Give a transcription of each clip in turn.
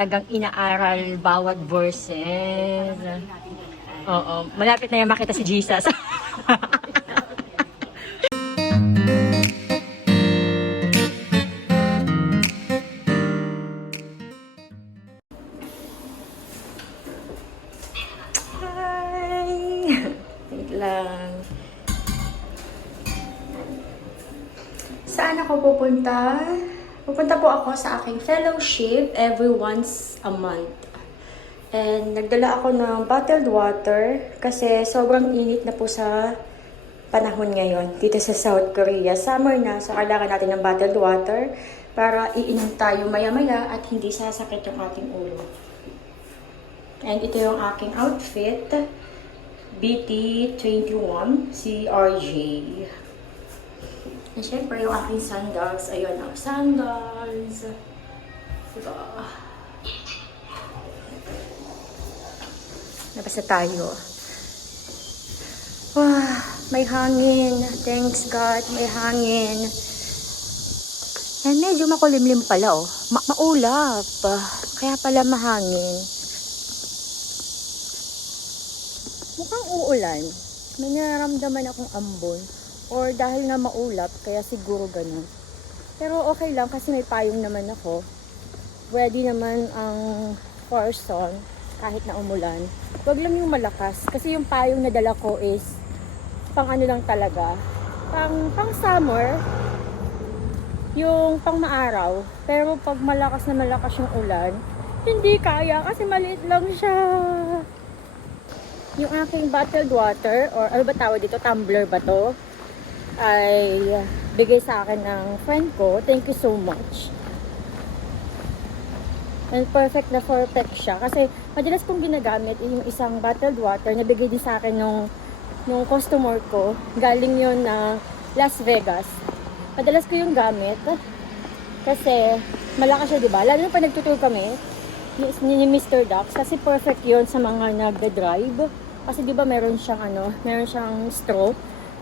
Talagang inaaral bawat verses. Oo, malapit na yung makita si Jesus. Hi! Wait lang. Saan ako pupunta? Pupunta po ako sa aking fellowship every once a month. And nagdala ako ng bottled water kasi sobrang init na po sa panahon ngayon dito sa South Korea. Summer na, so kailangan natin ng bottled water para iinom tayo maya-maya at hindi sasakit yung ating ulo. And ito yung aking outfit, BT21 CRJ. And syempre yung aking sandals, ayun ang sandals. Diba? Nabasa tayo. Wow, may hangin. Thanks God, may hangin. And medyo makulimlim pala oh. Maulap. Kaya pala mahangin. Mukhang uulan. May nararamdaman akong ambon. Or dahil nga maulap, kaya siguro ganun. Pero okay lang kasi may payong naman ako. Ready naman ang person kahit na umulan. Huwag lang yung malakas. Kasi yung payong na dala ko is pang ano lang talaga. Pang summer. Yung pang maaraw. Pero pag malakas na malakas yung ulan, hindi kaya kasi maliit lang siya. Yung aking bottled water, or ano ba tawag dito? Tumbler ba to? Ay bigay sa akin ng friend ko. Thank you so much. And perfect na perfect siya. Kasi madalas kong ginagamit yung isang bottled water na bigay din sa akin nung customer ko. Galing yun na Las Vegas. Madalas ko yung gamit. Kasi malakas siya, diba? Lalo na pa nagtutour kami ni Mr. Dax. Kasi perfect yun sa mga nagda-drive. Kasi diba meron siyang straw.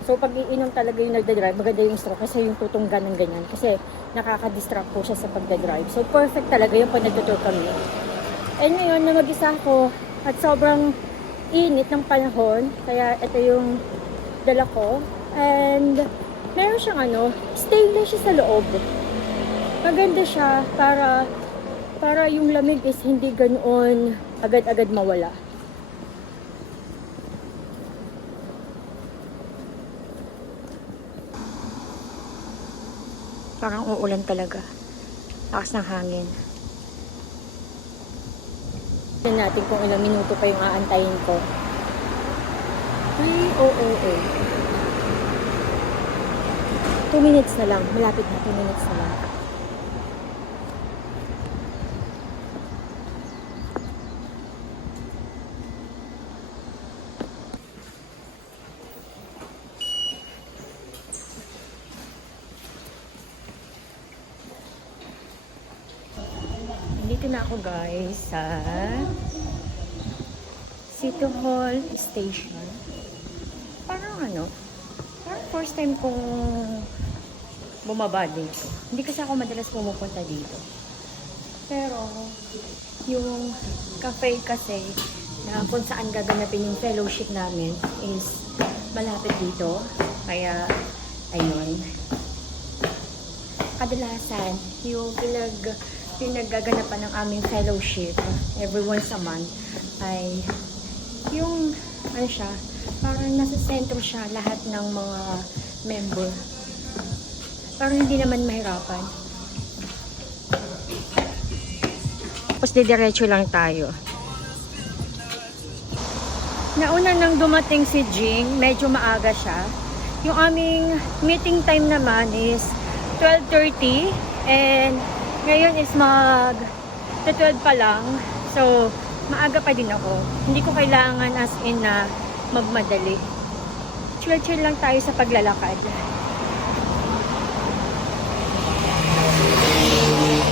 So, pag iinom talaga yung nagda-drive, maganda yung straw kasi yung tutunggan ng ganyan. Kasi nakaka-distract po siya sa pagda-drive. So, perfect talaga yung pag nagtutur kami. And ngayon, na mag-isa ako at sobrang init ng panahon, kaya ito yung dala ko. And meron siyang stainless siya sa loob. Maganda siya para yung lamig is hindi ganoon agad-agad mawala. Parang uulan talaga. Lakas ng hangin. Tignan natin kung ilang minuto pa yung aantayin ko. 3:00. 2 minutes na lang. Malapit na 2 minutes na lang. Dito na ako guys sa City Hall Station. Parang first time kong bumaba dito. Hindi kasi ako madalas pumupunta dito. Pero yung cafe kasi na kung saan gaganapin yung fellowship namin is malapit dito. Kaya ayun. Kadalasan yung pinaggaganapan ng aming fellowship every once a month ay yung parang nasa sentro siya lahat ng mga member. Parang hindi naman mahirapan. Tapos didiretso lang tayo. Nauna nang dumating si Jing, medyo maaga siya. Yung aming meeting time naman is 12:30 and ngayon is mag-12 pa lang. So, maaga pa din ako. Hindi ko kailangan as in na magmadali. Chill-chill lang tayo sa paglalakad.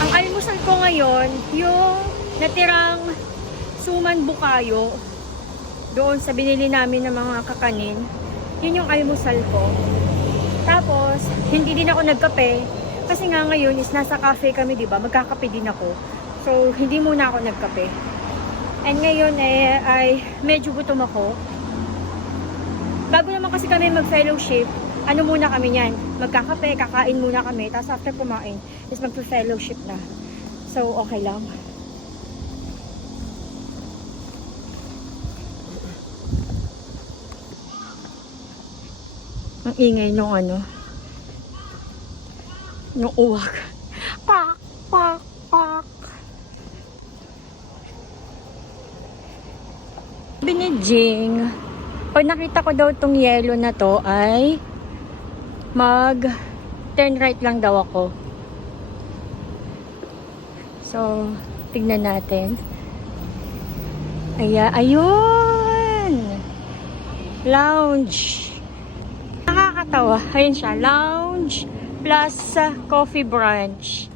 Ang almusal ko ngayon, yung natirang suman bukayo doon sa binili namin ng mga kakanin. Yun yung almusal ko. Tapos, hindi din ako nagkape. Kasi nga ngayon is nasa cafe kami, di ba? Magkakape din ako. So, hindi muna ako nagkape. And ngayon ay medyo gutom ako. Bago naman kasi kami mag-fellowship, ano muna kami yan? Magkakape, kakain muna kami. Tapos after kumain, is mag-fellowship na. So, okay lang. Ang ingay nung ano. Nung uwak. Pak, pak, pak. Binijing. Pag nakita ko daw tong yellow na to ay mag-turn right lang daw ako. So, tignan natin. Ayun! Lounge. Nakakatawa. Ayun siya. Lounge plus coffee branch.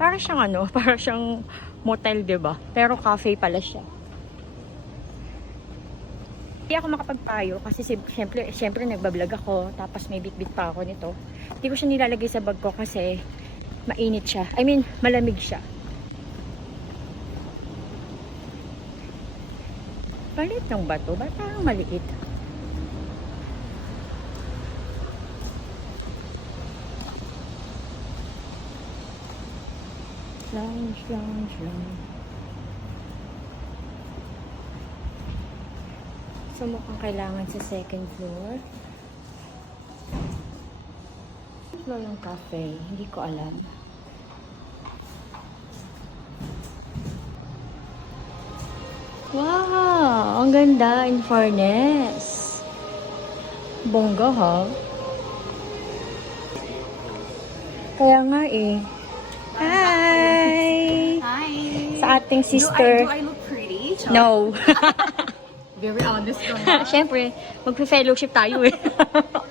Para siyang ano, para siyang motel, diba? Pero cafe pala siya. Hindi ako makapagpayo kasi syempre nagbablog ako, tapos may bit-bit pa ako nito. Hindi ko siya nilalagay sa bag ko kasi mainit siya. I mean, malamig siya. Maliit lang ba ito? Ba't parang maliit? Lounge, lounge, lounge. So, mukhang kailangan sa second floor. Floor ng cafe. Hindi ko alam. Wow! Ang ganda in fairness. Bongga ha? Kaya nga eh. Hi! Hi! Sa ating sister. Do I look pretty? No. Very honest naman. Siyempre, magpe-fellowship tayo eh.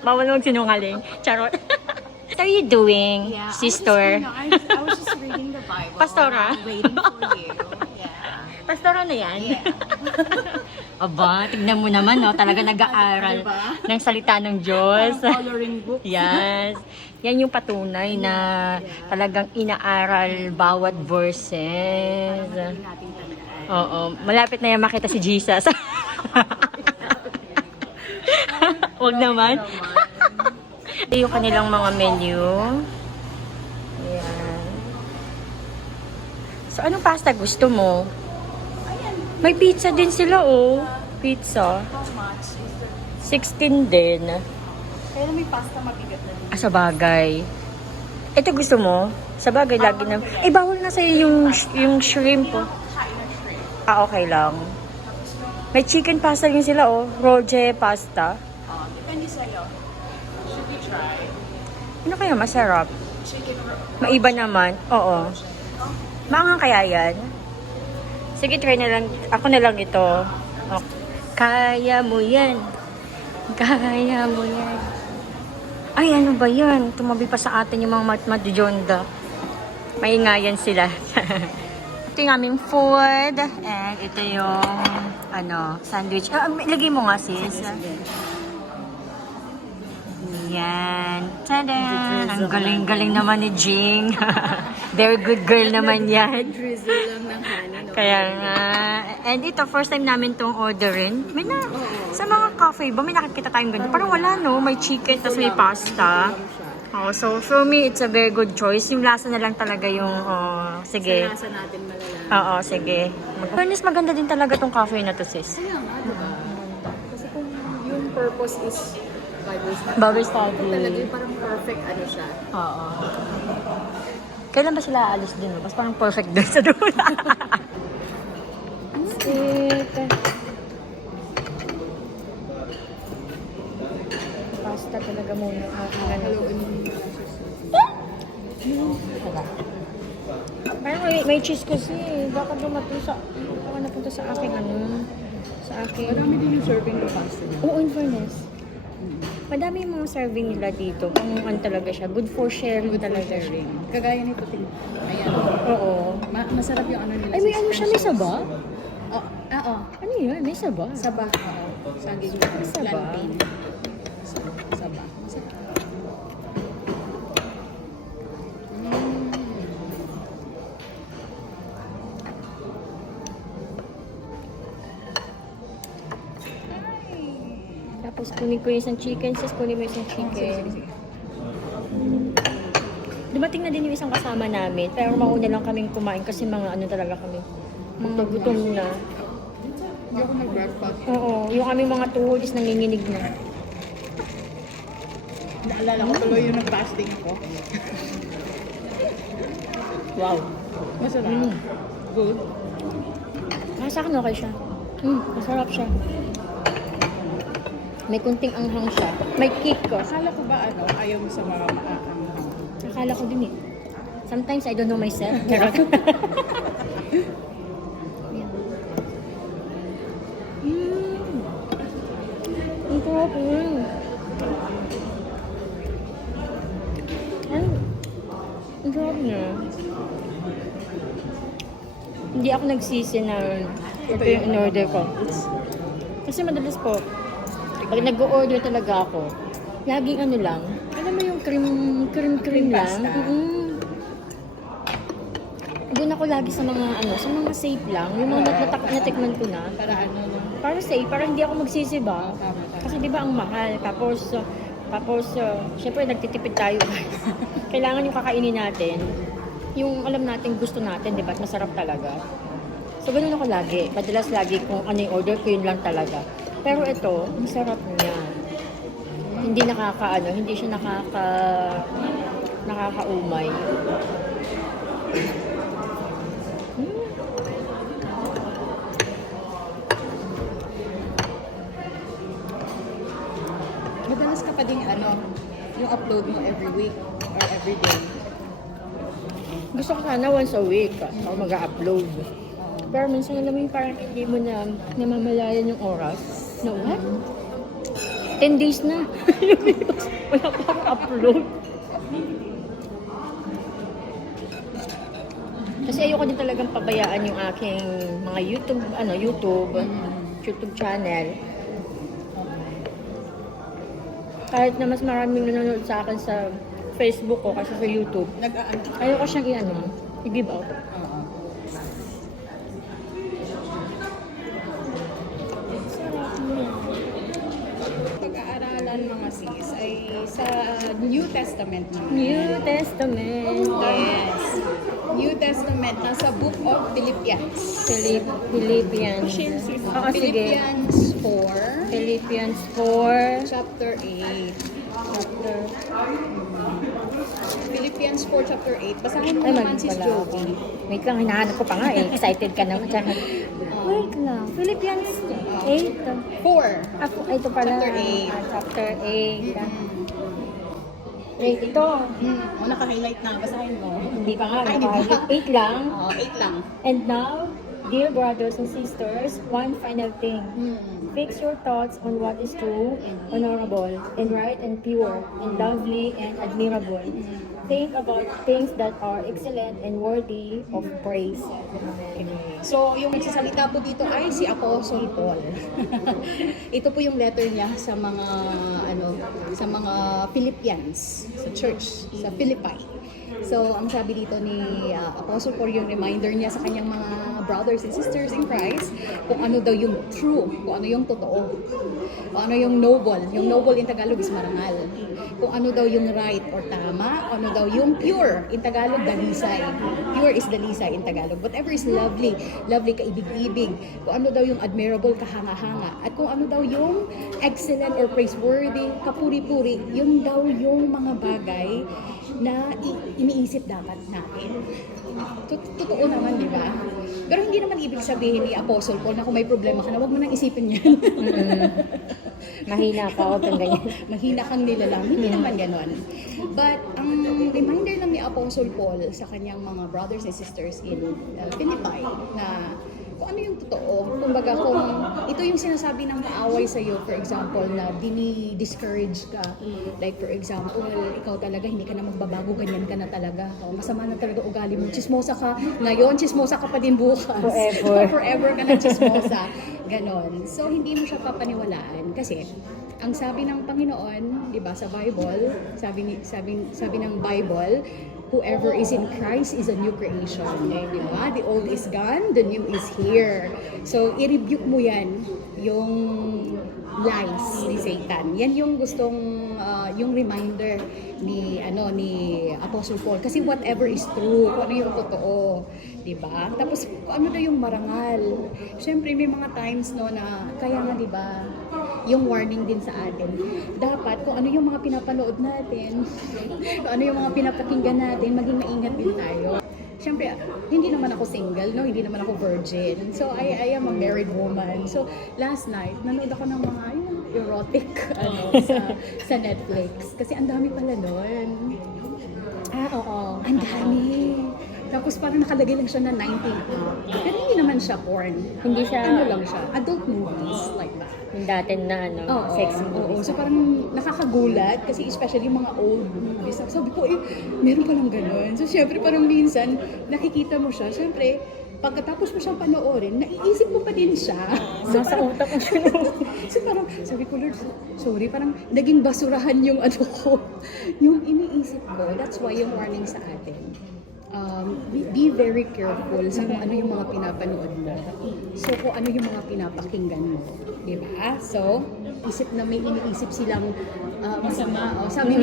Bawal na magsinungaling. Charot. What are you doing, Yeah, sister? I was just reading the Bible. Pastora? Waiting for you. Yeah. Pastora na yan? Yeah. Aba, tignan mo naman, no? Talaga nag-aaral Diba? ng salita ng Diyos. Coloring book. Yes. Yan yung patunay na talagang inaaral bawat verses. Madali natin tandaan. Oo. Malapit na yan makita si Jesus. Huwag naman. Ito yung kanilang mga menu. Ayan. So, anong pasta gusto mo? May pizza din sila, oh. Pizza. How much? 16 din. Kaya may pasta mabigat na din. Ah, sa bagay. Ito gusto mo? Sa bagay, lagi na. Eh, bawal na sa'yo yung shrimp, oh. Kain ng shrimp. Ah, okay lang. May chicken pasta rin sila, oh. Roje pasta. Depende sa'yo. Should we try? Ano kaya masarap? Chicken Maiba naman. Oo. Maangang kaya yan? Sige, try na lang. Ako na lang ito. Oh. Kaya mo yan. Kaya mo yan. Ay, ano ba yan? Tumabi pa sa atin yung mga matmadjonda. Maingayan sila. Ito yung aming food. And ito yung sandwich. Lagay mo nga, sis. Yan. Tada! Ang galing-galing naman ni Jing. Very good girl naman yan. drizzle lang ng honey. No? Kaya nga. And ito, first time namin tong orderin. Sa mga cafe ba, may nakikita tayong ganito. Parang wala, no? May chicken, tapos may pasta. Oh, so for me, it's a very good choice. Yung lasa na lang talaga yung, sige. Sa lasa natin malalaman. Oo, sige. Fairness, maganda din talaga tong cafe na to, sis. Kaya nga, diba? Kasi kung yung purpose is Bible study. Bible study. Talaga yung parang perfect ano siya. Oo. Kailan ba sila aalis din? Mas parang perfect din sa doon. Steak. Pasta talaga muna. Parang may cheese kasi. Baka dumating sa... Baka napunta sa aking sa aking... Marami din yung serving ng pasta. Oo, in fairness. Madami yung mga serving nila dito. Kung ano talaga siya. Good for sharing talaga siya. Kagaya nito, ayan. Oo. Masarap yung ano nila. Ay, may ano siya, may saba? Oh, oo. Ano yun? May saba? Saba. Oo. Saging Saba? plantain. Saba. Masarap. Tapos kunin ko yung isang chicken, sis, kunin mo yung isang chicken. Sige. Dumating na din yung isang kasama namin, pero mauna lang kaming kumain kasi mga ano talaga kami. Mga gutom na. Hindi ako nag-breakfast. Oo, yung aming mga tuhod is nanginginig na. Naalala ko tuloy yung nag-fasting ako. Wow. Masarap. Good. Sa akin okay siya. Masarap siya. May kunting anghang siya. May kick ko. Akala ko ba ayaw mo sa mga maaanghang? Akala ko din eh. Sometimes I don't know myself. Charot. Ang sarap yun. Ay, ang sarap niya. Hindi ako nagsisi na ito yung in-order ko. Kasi madalas po, pag nag-order talaga ako, laging ano lang, alam mo yung cream lang. pasta. Doon ako lagi sa mga sa mga safe lang. Yung mga natikman ko na. Para Para safe, para hindi ako magsisi ba? Tama. Kasi di ba ang mahal. Tapos syempre nagtitipid tayo guys. Kailangan yung kakainin natin. Yung alam natin gusto natin, di ba? At masarap talaga. So, ganun ako lagi. Madalas lagi kung ano yung order ko, yun lang talaga. Pero ito, ang sarap niya. Hindi hindi siya nakakaumay. Madalas ka pa din yung upload mo every week or every day. Gusto ko sana once a week ako mag-upload. Pero minsan alam mo yung parang hindi mo na namamalayan yung oras. No, what? 10 days na. Wala pa akong upload. Kasi ayoko din talagang pabayaan yung aking mga YouTube channel. Kahit na mas maraming nanonood sa akin sa Facebook ko kasi sa YouTube. Ayoko siyang i-give out. Pag-aaralan mga sis ay sa New Testament naman. New Testament. Yes. New Testament nasa Book of Philippians. Philippians. Oo, sige. Philippians 4, Philippians 4, chapter 8. chapter... Philippians 4, chapter 8. Basahin mo Ay, naman sis pala ako. Joby. Wait lang, hinahanap ko pa nga eh. Excited ka naman. Wait lang. Philippians 8. 4. Ito pala. Chapter 8. Chapter 8. Wait, ito. Naka-highlight na. Basahin mo. Hindi pa nga. Ay, hindi pa. 8 lang. 8 lang. And now, dear brothers and sisters, one final thing. Fix your thoughts on what is true, honorable, and right and pure, and lovely and admirable. Think about things that are excellent and worthy of praise. So, yung nagsasalita po dito ay si Apostle Paul. Ito po yung letter niya sa mga Philippians, sa church, sa Philippi. So, ang sabi dito ni Apostle Paul, yung reminder niya sa kanyang mga brothers and sisters in Christ, kung ano daw yung true, kung ano yung totoo, kung ano yung noble. Yung noble in Tagalog is marangal. Kung ano daw yung right or tama, kung ano daw yung pure, in Tagalog, dalisay. Pure is dalisay in Tagalog. Whatever is lovely, lovely kaibig-ibig. Kung ano daw yung admirable, kahanga-hanga. At kung ano daw yung excellent or praiseworthy, kapuri-puri, yun daw yung mga bagay na iniisip dapat natin. Totoo naman, di ba? Pero hindi naman ibig sabihin ni Apostle Paul na kung may problema ka na, huwag mo nang isipin yan. Mahina ka, huwag kang ganyan. Mahina kang nilalang. Hindi naman ganon. But ang reminder lang ni Apostle Paul sa kanyang mga brothers and sisters in Philippi na kung ano yung totoo. Kumbaga kung ito yung sinasabi ng kaaway sa iyo, for example, na dini-discourage ka. Like for example, ikaw talaga hindi ka na magbabago, ganyan ka na talaga. O, masama na talaga ugali mo. Chismosa ka ngayon, chismosa ka pa din bukas. Forever. Forever ka na chismosa. Ganon. So hindi mo siya papaniwalaan kasi ang sabi ng Panginoon, 'di ba, sa Bible, sabi ng Bible, whoever is in Christ is a new creation. Di ba? The old is gone, the new is here. So, i-rebuke mo yan. yung lies ni Satan. Yan yung gustong yung reminder ni Apostle Paul, kasi whatever is true, kung ano yung totoo, 'di ba? Tapos kung ano daw yung marangal. Syempre may mga times no na kaya nga 'di ba, yung warning din sa atin. Dapat kung ano yung mga pinapanood natin, kung ano yung mga pinapakinggan natin, maging maingat din tayo. Siyempre, hindi naman ako single, no? Hindi naman ako virgin. So, I am a married woman. So, last night, nanood ako ng mga erotic sa Netflix. Kasi ang dami pala nun. Oo. Ang dami. Tapos parang nakalagay lang siya na 19 up. Pero hindi naman siya porn. Hindi siya- Ano lang siya. Adult movies like that. Yung dati na Oo, sex oo. movies. So parang nakakagulat kasi especially yung mga old movies. Sabi ko, meron palang ganun. So syempre parang minsan nakikita mo siya. Syempre, pagkatapos mo siyang panoorin, naiisip mo pa din siya. Nasa utak mo siya. So parang sabi ko, Lord, sorry, parang naging basurahan yung ano ko. Yung iniisip ko, that's why yung warning sa atin. Be very careful sa kung ano yung mga pinapanood mo. So, kung ano yung mga pinapakinggan mo. Diba? So, isip na may iniisip silang masama. Sabi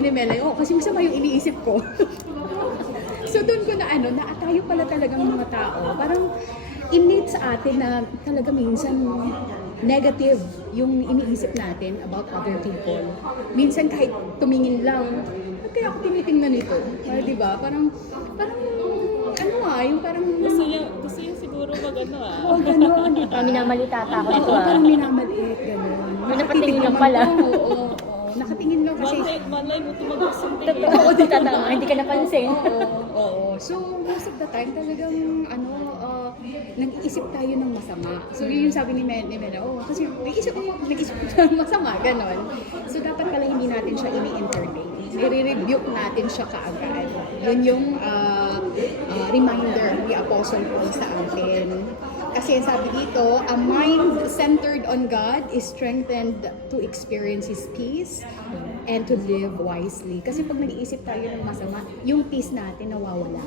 ni Melay, kasi masama yung iniisip ko. So, doon ko na tayo pala talagang mga tao. Parang innate sa atin na talaga minsan negative yung iniisip natin about other people. Minsan kahit tumingin lang, ba't kaya ako tinitingnan ito? Di ba? Parang yung parang... Gusto niya siguro gano'n, di ba? Parang minamalita ako Oo, ito parang minamaliit, gano'n. Napatingin lang pala. Oo. Nakatingin lang kasi... Malay mo tumagos Oo, di tama. Hindi ka napansin. Oo. So, most of the time, talagang, nag-iisip tayo ng masama. So, yun yung sabi ni Mena, kasi nag-iisip ng masama, gano'n. So, dapat pala hindi natin siya ini-entertain. I-rebuke natin siya kaagad. Yun yung reminder ni Apostle Paul sa atin. Kasi sabi dito, a mind centered on God is strengthened to experience His peace and to live wisely. Kasi pag nag-iisip tayo ng masama, yung peace natin nawawala.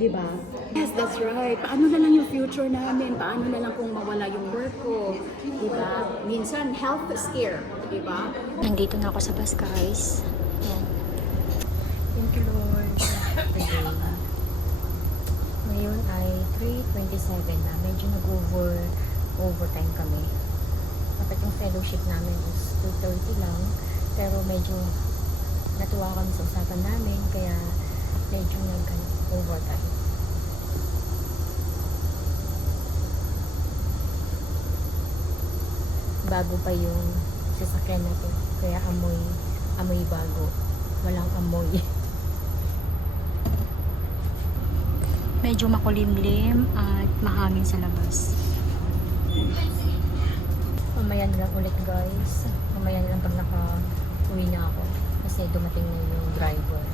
Di ba? Yes, that's right. Paano na lang yung future namin? Paano na lang kung mawala yung work ko? Di ba? Minsan, health scare. Di ba? Nandito na ako sa bus, guys. Yan. Thank you, Lord. Ngayon ay 3:27 na. Medyo nag-overtime kami. Dapat yung fellowship namin is 2:30 lang. Pero medyo natuwa kami sa usapan namin. Kaya medyo nag-overtime. Bago pa yung sasakyan na to. Kaya amoy bago. Walang amoy. Medyo makulimlim at mahangin sa labas. Mamaya na lang ulit, guys. Mamaya na lang pag naka-uwi na ako. Kasi dumating na yung driver.